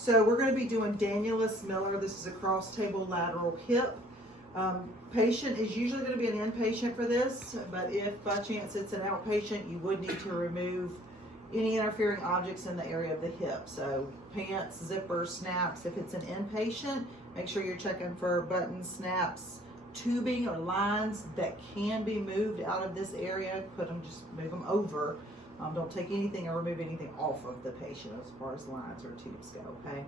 So we're going to be doing Danelius-Miller. This is a cross-table lateral hip. Patient is usually going to be an inpatient for this, but if by chance it's an outpatient, you would need to remove any interfering objects in the area of the hip. So pants, zippers, snaps. If it's an inpatient, make sure you're checking for buttons, snaps, tubing or lines that can be moved out of this area. Just move them over. Don't take anything or remove anything off of the patient as far as lines or tubes go, okay?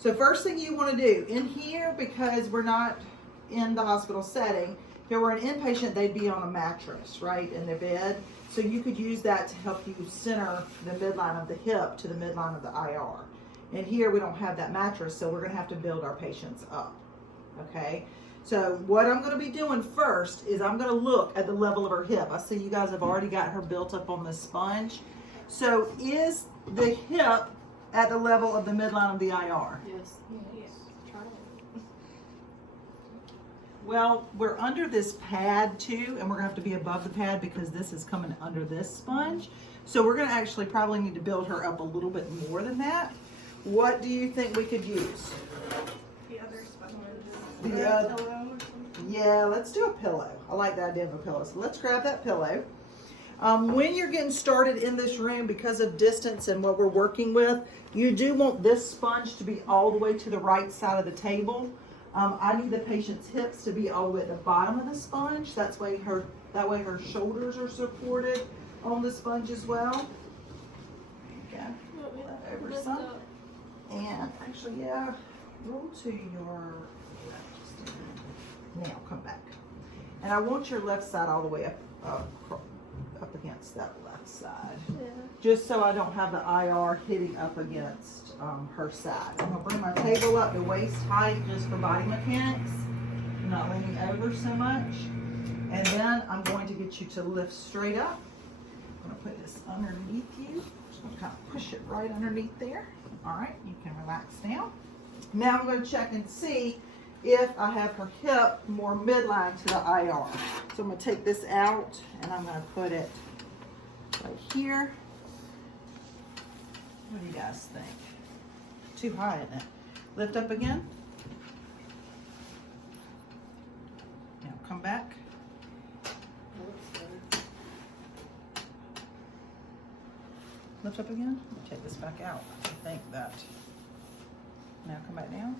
So first thing you want to do in here, because we're not in the hospital setting, if it were an inpatient, they'd be on a mattress, right, in their bed. So you could use that to help you center the midline of the hip to the midline of the IR. And here we don't have that mattress, so we're going to have to build our patients up, okay? So what I'm going to be doing first is I'm going to look at the level of her hip. I see you guys have already got her built up on the sponge. So is the hip at the level of the midline of the IR? Yes. Yes. Try it. Well, we're under this pad too, and we're going to have to be above the pad because this is coming under this sponge. So we're going to actually probably need to build her up a little bit more than that. What do you think we could use? The other sponge. Yeah, let's do a pillow. I like the idea of a pillow. So let's grab that pillow. When you're getting started in this room, because of distance and what we're working with, you do want this sponge to be all the way to the right side of the table. I need the patient's hips to be all the way at the bottom of the sponge. That way her shoulders are supported on the sponge as well. Okay. Over some. And actually, yeah, roll to your. Now come back, and I want your left side all the way up against that left side, just so I don't have the IR hitting up against her side. I'm gonna bring my table up to waist height just for body mechanics, not leaning over so much, and then I'm going to get you to lift straight up. I'm gonna put this underneath you. Just gonna kind of push it right underneath there. All right, you can relax now. Now I'm going to check and see if I have her hip more midline to the IR. So I'm going to take this out and I'm going to put it right here. What do you guys think? Too high, isn't it? Lift up again. Now come back. Lift up again. Let me take this back out. I think that. Now come back down.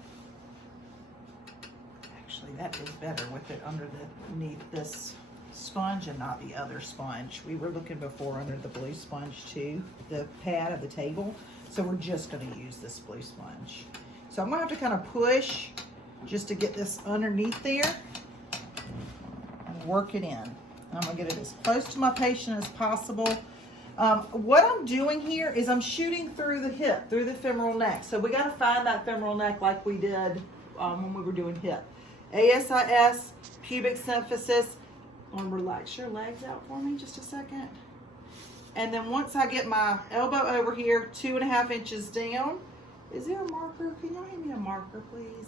Actually, that is better with it underneath this sponge and not the other sponge. We were looking before under the blue sponge too, the pad of the table. So we're just going to use this blue sponge. So I'm going to have to kind of push just to get this underneath there and work it in. I'm going to get it as close to my patient as possible. What I'm doing here is I'm shooting through the hip, through the femoral neck. So we got to find that femoral neck like we did when we were doing hip. ASIS, pubic symphysis. Relax your legs out for me just a second. And then once I get my elbow over here, 2.5 inches down. Is there a marker? Can y'all hand me a marker, please?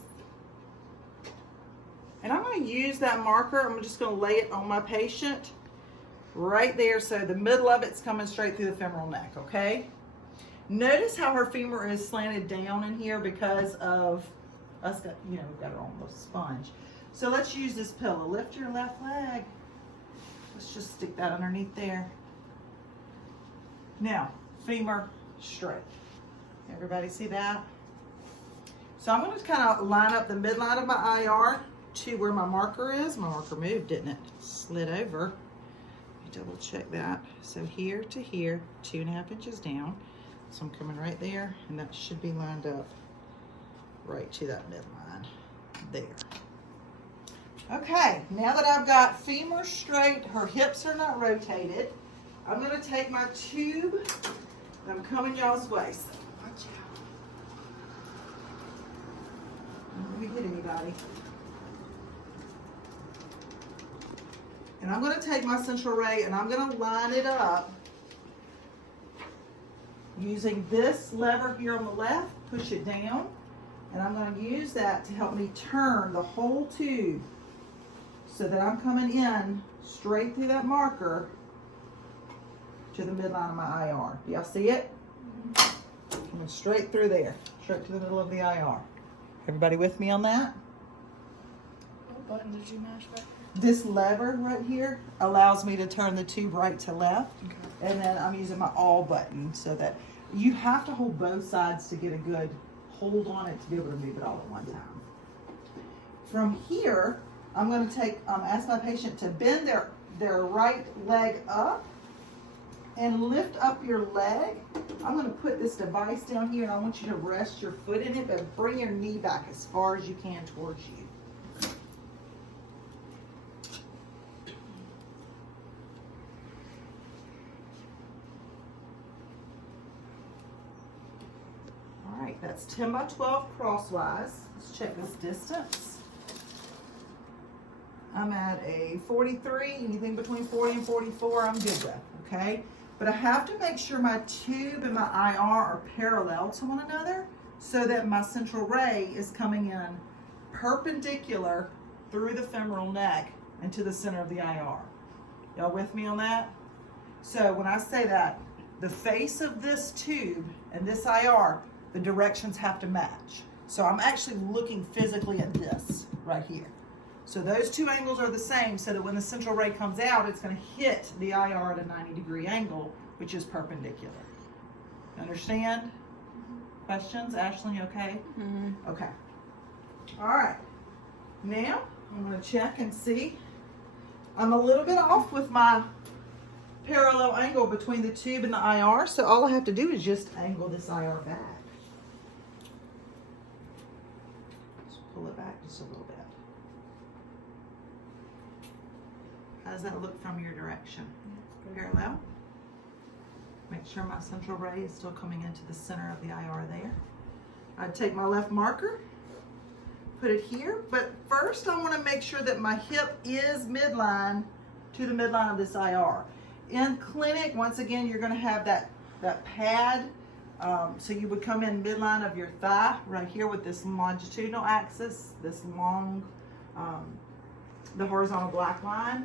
And I'm going to use that marker. I'm just going to lay it on my patient. Right there, so the middle of it's coming straight through the femoral neck, okay? Notice how her femur is slanted down in here because of us, we've got her on the sponge. So let's use this pillow. Lift your left leg. Let's just stick that underneath there. Now, femur straight. Everybody see that? So I'm going to kind of line up the midline of my IR to where my marker is. My marker moved, didn't it? Slid over. Double check that. So here to here, 2.5 inches down. So I'm coming right there, and that should be lined up right to that midline there. Okay, now that I've got femur straight, her hips are not rotated, I'm going to take my tube and I'm coming y'all's way. So watch out. Don't let me hit anybody. And I'm going to take my central ray and I'm going to line it up using this lever here on the left, push it down, and I'm going to use that to help me turn the whole tube so that I'm coming in straight through that marker to the midline of my IR. Do y'all see it? Coming straight through there. straight to the middle of the IR. Everybody with me on that? What button did you mash back This lever right here allows me to turn the tube right to left. there? And then I'm using my all button so that you have to hold both sides to get a good hold on it to be able to move it all at one time. From here, I'm going to ask my patient to bend their right leg up and lift up your leg. I'm going to put this device down here and I want you to rest your foot in it, but bring your knee back as far as you can towards you. All right, that's 10 by 12 crosswise. Let's check this distance. I'm at a 43, anything between 40 and 44, I'm good with, okay? But I have to make sure my tube and my IR are parallel to one another so that my central ray is coming in perpendicular through the femoral neck and to the center of the IR. Y'all with me on that? So when I say that, the face of this tube and this IR, the directions have to match. So I'm actually looking physically at this right here. So those two angles are the same so that when the central ray comes out, it's going to hit the IR at a 90-degree angle, which is perpendicular. Understand? Questions? Ashley, okay? Mm-hmm. Okay. All right. Now, I'm going to check and see. I'm a little bit off with my parallel angle between the tube and the IR, so all I have to do is just angle this IR back. Just pull it back just a little bit. How does that look from your direction? Parallel. Make sure my central ray is still coming into the center of the IR there. I'd take my left marker, put it here, but first I want to make sure that my hip is midline to the midline of this IR. In clinic, once again, you're going to have that pad, so you would come in midline of your thigh right here with this longitudinal axis, this long, the horizontal black line.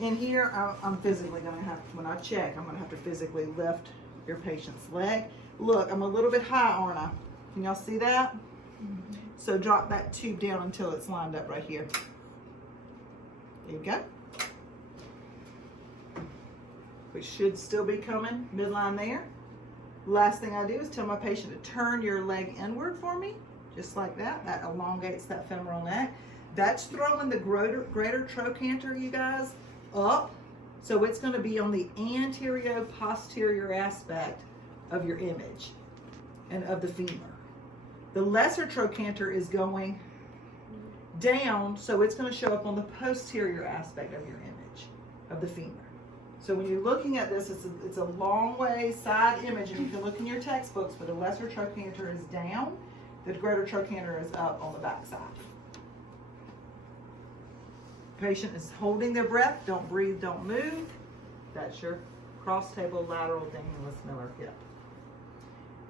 In here, I'm physically going to have, when I check, I'm going to have to physically lift your patient's leg. Look, I'm a little bit high, aren't I? Can y'all see that? Mm-hmm. So drop that tube down until it's lined up right here. There you go. Which should still be coming midline there. Last thing I do is tell my patient to turn your leg inward for me, just like that. That elongates that femoral neck. That's throwing the greater trochanter, you guys, up, so it's going to be on the anterior posterior aspect of your image and of the femur. The lesser trochanter is going down, so it's going to show up on the posterior aspect of your image of the femur. So when you're looking at this, it's a long way side image, and you can look in your textbooks, but the lesser trochanter is down, the greater trochanter is up on the back side. Patient is holding their breath. Don't breathe, don't move. That's your cross table lateral Danelius-Miller hip.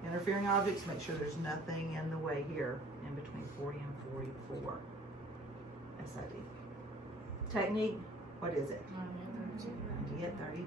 Interfering objects, make sure there's nothing in the way here in between 40 and 44. SID. Technique, what is it? 98, 32.